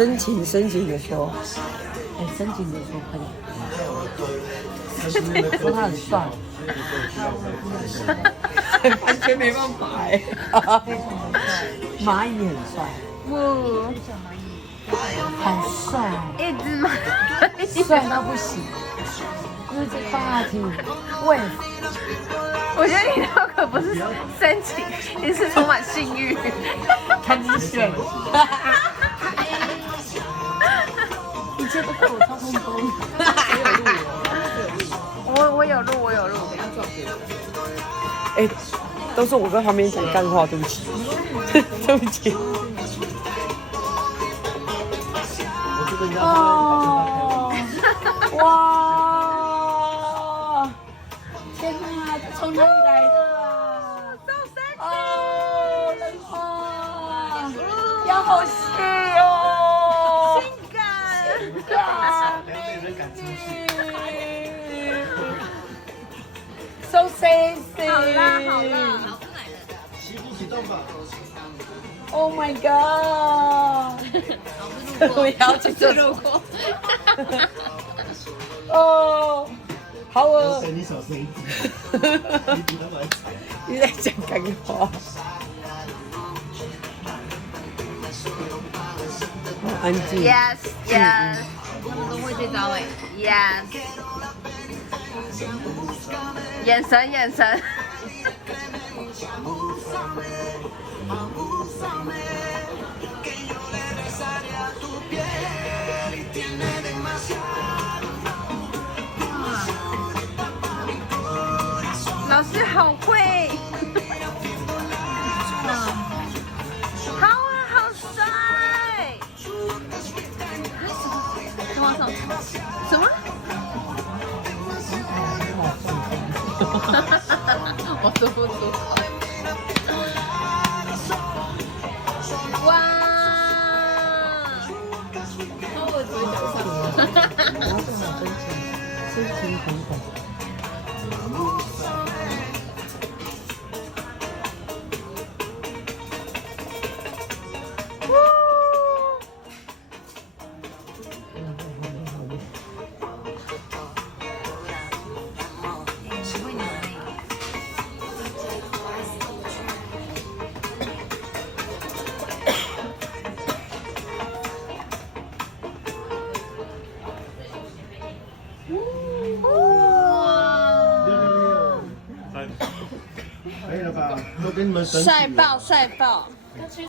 深情的说，哎，深情的说，快点。说他很帅，完全没办法哎。蚂蚁很帅，不，好帅，一只蚂蚁帅到不行。日子话题，喂，我觉得你那个不是深情，你是充满性欲。看你选。一切都被我操控中。我有录。哎，都是我在旁边讲干话，对不起，对不起。哦，哇！天哪，从哪里来的啊？哦，哇，腰好细哦，性感。So sexy。好啦，洗不洗动吧？ Oh my god！ 我要去这路过。哦，好恶。你小声一点。你比他们还惨。你在讲干话。好安静。Yes。他们都会这招哎。Yes。眼神。老师好会。好啊，好帅。往上什么？我说不出口。哇！我只会讲上。深情款款。可以了吧？都跟你们神帅爆！